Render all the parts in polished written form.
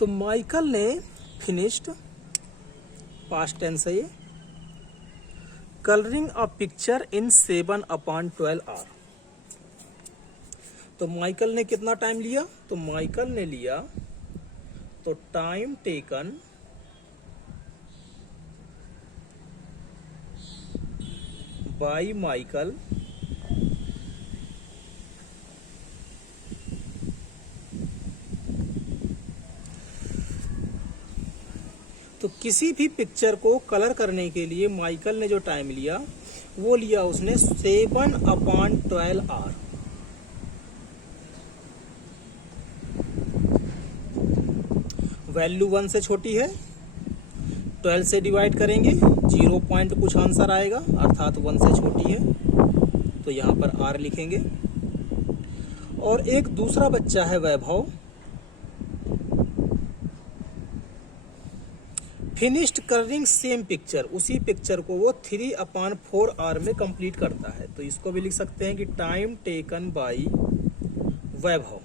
तो माइकल ने finished, past tense है ये, colouring a picture in 7/12 hour. तो माइकल ने कितना टाइम लिया? तो माइकल ने लिया, तो टाइम टेकन बाय माइकल तो किसी भी पिक्चर को कलर करने के लिए माइकल ने जो टाइम लिया वो लिया उसने 7/12 आवर। वैल्यू 1 से छोटी है, 12 से डिवाइड करेंगे 0 पॉइंट कुछ आंसर आएगा, अर्थात 1 से छोटी है, तो यहां पर आर लिखेंगे। और एक दूसरा बच्चा है वैभव, फिनिश्ड कलरिंग सेम पिक्चर, उसी पिक्चर को वो 3/4 आवर में कंप्लीट करता है। तो इसको भी लिख सकते हैं कि टाइम टेकन बाय वैभव।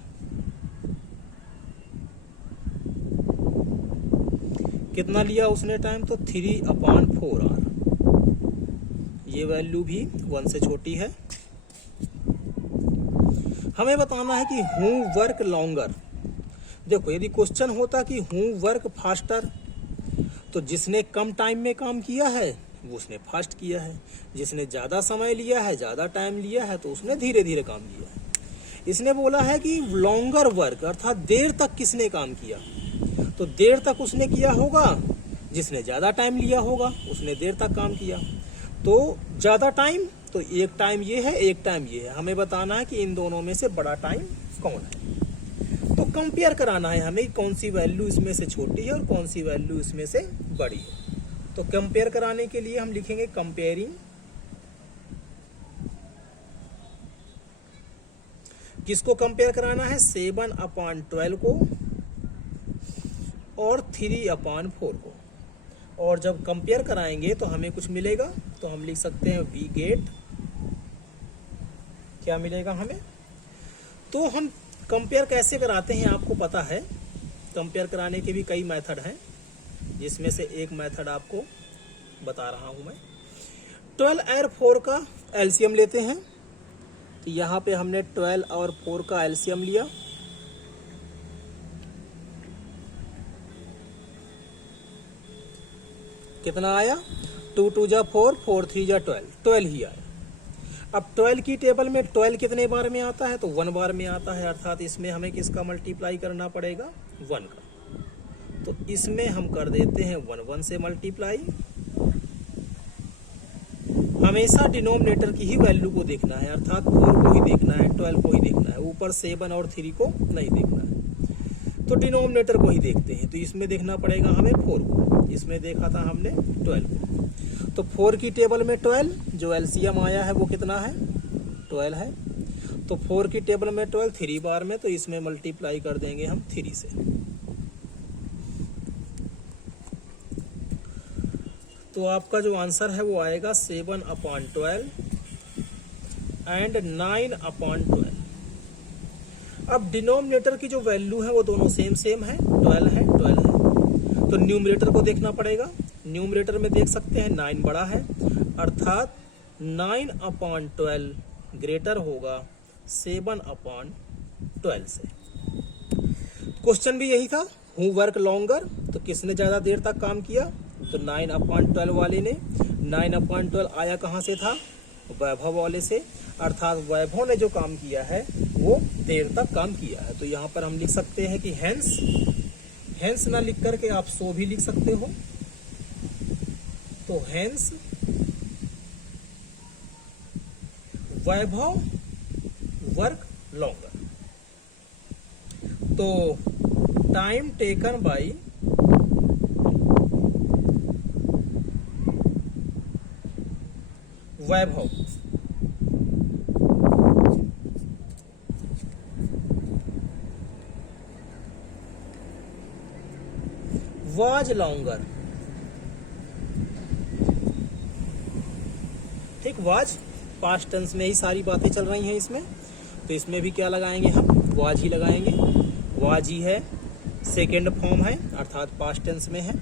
कितना लिया उसने टाइम? तो 3/4 आवर। ये वैल्यू भी 1 से छोटी है। हमें बताना है कि हु वर्क लॉन्गर। देखो यदि क्वेश्चन होता कि हु वर्क फास्टर, तो जिसने कम टाइम में काम किया है वो उसने फास्ट किया है, जिसने ज्यादा समय लिया है, ज्यादा टाइम लिया है, तो उसने धीरे धीरे काम किया है। इसने बोला है कि लॉन्गर वर्क, अर्थात देर तक किसने काम किया, तो देर तक उसने किया होगा जिसने ज्यादा टाइम लिया होगा, उसने देर तक काम किया। तो ज्यादा टाइम, तो एक टाइम ये है, एक टाइम ये है। हमें बताना है कि इन दोनों में से बड़ा टाइम कौन है। तो कंपेयर कराना है हमें कौन सी वैल्यू इसमें से छोटी है और कौन सी वैल्यू इसमें से बड़ी है। तो कंपेयर कराने के लिए हम लिखेंगे कंपेयरिंग, किसको कंपेयर कराना है? 7/12 को और 3/4 को। और जब कंपेयर कराएंगे तो हमें कुछ मिलेगा, तो हम लिख सकते हैं वी गेट, क्या मिलेगा हमें? तो हम कंपेयर कैसे कराते हैं आपको पता है। कंपेयर कराने के भी कई मेथड हैं, जिसमें से एक मेथड आपको बता रहा हूं मैं। 12 और 4 का एलसीएम लेते हैं। तो यहां पे हमने 12 और 4 का एलसीएम लिया, कितना आया? 2 2 जा 4, 4 3 जा 12, 12 ही आया। अब 12 की टेबल में 12 कितने बार में आता है? तो 1 बार में आता है, अर्थात इसमें हमें किसका मल्टीप्लाई करना पड़ेगा? 1 का। तो इसमें हम कर देते हैं 1 से मल्टीप्लाई। हमेशा डिनोमिनेटर की ही वैल्यू को देखना है, अर्थात 4 को ही देखना है, 12 को ही देखना है, ऊपर 7 और 3 को नहीं देखना है। तो डिनोमिनेटर को ही देखते हैं। तो इसमें देखना पड़ेगा हमें 4 को, इसमें देखा था हमने 12 को। तो 4 की टेबल में 12, जो एलसीएम आया है वो कितना है? 12 है। तो 4 की टेबल में 12 3 बार में, तो इसमें मल्टीप्लाई कर देंगे हम 3 से। तो आपका जो आंसर है वो आएगा 7/12 एंड 9/12। अब डिनोमिनेटर की जो वैल्यू है वो दोनों सेम है, 12 है, 12 है। तो न्यूमरेटर को देखना पड़ेगा। न्यूमरेटर में देख सकते हैं 9 बड़ा है, अर्थात 9/12 ग्रेटर होगा 7/12 से। क्वेश्चन भी यही था, हु वर्क लॉन्गर, तो किसने ज्यादा देर तक काम किया? तो 9/12 वाले ने। 9/12 आया कहां से था? वैभव वाले से, अर्थात वैभव ने जो काम किया है वो देर तक काम किया है। तो यहां पर हम लिख सकते हैं कि हेंस, हेंस ना लिख करके आप सो भी लिख सकते हो। तो हेंस वैभव वर्क लॉन्गर। तो time taken by Vaibhav was longer. ठीक, वाज पास्ट टेंस में ही सारी बातें चल रही हैं इसमें, तो इसमें भी क्या लगाएंगे हम? वाज ही लगाएंगे। वाज ही है सेकेंड फॉर्म है अर्थात पास्ट टेंस में है,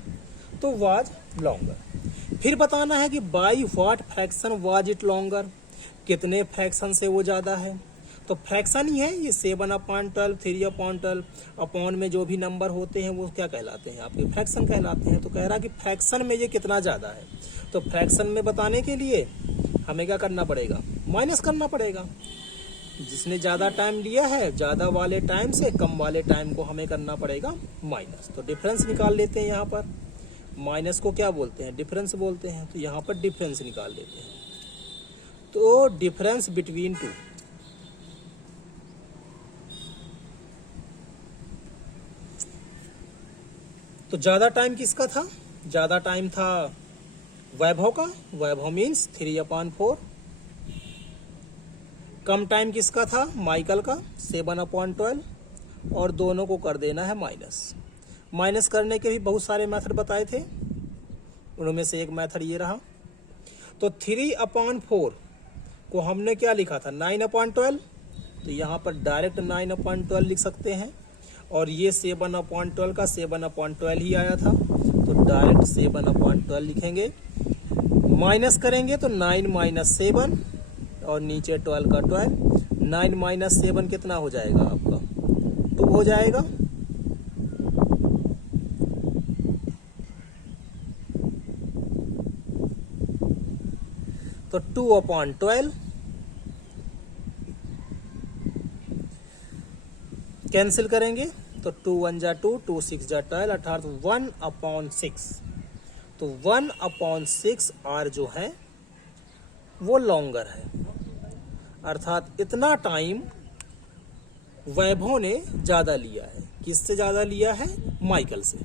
तो वाज लॉन्गर। फिर बताना है कि by what fraction was it longer, कितने फ्रैक्शन से वो ज़्यादा है। तो फ्रैक्शन ही है ये 7/12, 3/12 अपॉन में जो भी नंबर होते हैं वो क्या कहलाते हैं, आपके फ्रैक्शन कहलाते हैं। तो कह रहा कि फ्रैक्शन में ये कितना ज़्यादा है। तो फ्रैक्शन में बताने के लिए हमें क्या करना पड़ेगा, माइनस करना पड़ेगा। जिसने ज़्यादा टाइम लिया है ज़्यादा वाले टाइम से कम वाले टाइम को हमें करना पड़ेगा माइनस। तो डिफरेंस निकाल लेते हैं। यहाँ पर माइनस को क्या बोलते हैं, डिफरेंस बोलते हैं। तो यहाँ पर डिफरेंस निकाल लेते हैं। तो डिफरेंस बिटवीन टू, तो ज़्यादा टाइम किसका था, ज़्यादा टाइम था वैभव का, वैभव मीन्स 3/4। कम टाइम किसका था, माइकल का, 7/12। और दोनों को कर देना है माइनस। माइनस करने के भी बहुत सारे मेथड बताए थे, उनमें से एक मेथड ये रहा। तो 3/4 को हमने क्या लिखा था, 9/12। तो यहाँ पर डायरेक्ट 9/12 लिख सकते हैं। और ये 7/12 का 7/12 ही आया था, तो डायरेक्ट 7/12 लिखेंगे। माइनस करेंगे तो 9 - 7 और नीचे 12 का 12। 9 - 7 कितना हो जाएगा आपका, 2 हो जाएगा। तो 2/12 कैंसिल करेंगे तो 2 1 जा 2, 2 6 जा 12 अर्थात 1/6। तो 1/6 आर जो है वो लॉन्गर है, अर्थात इतना टाइम वैभव ने ज्यादा लिया है। किससे ज्यादा लिया है, माइकल से।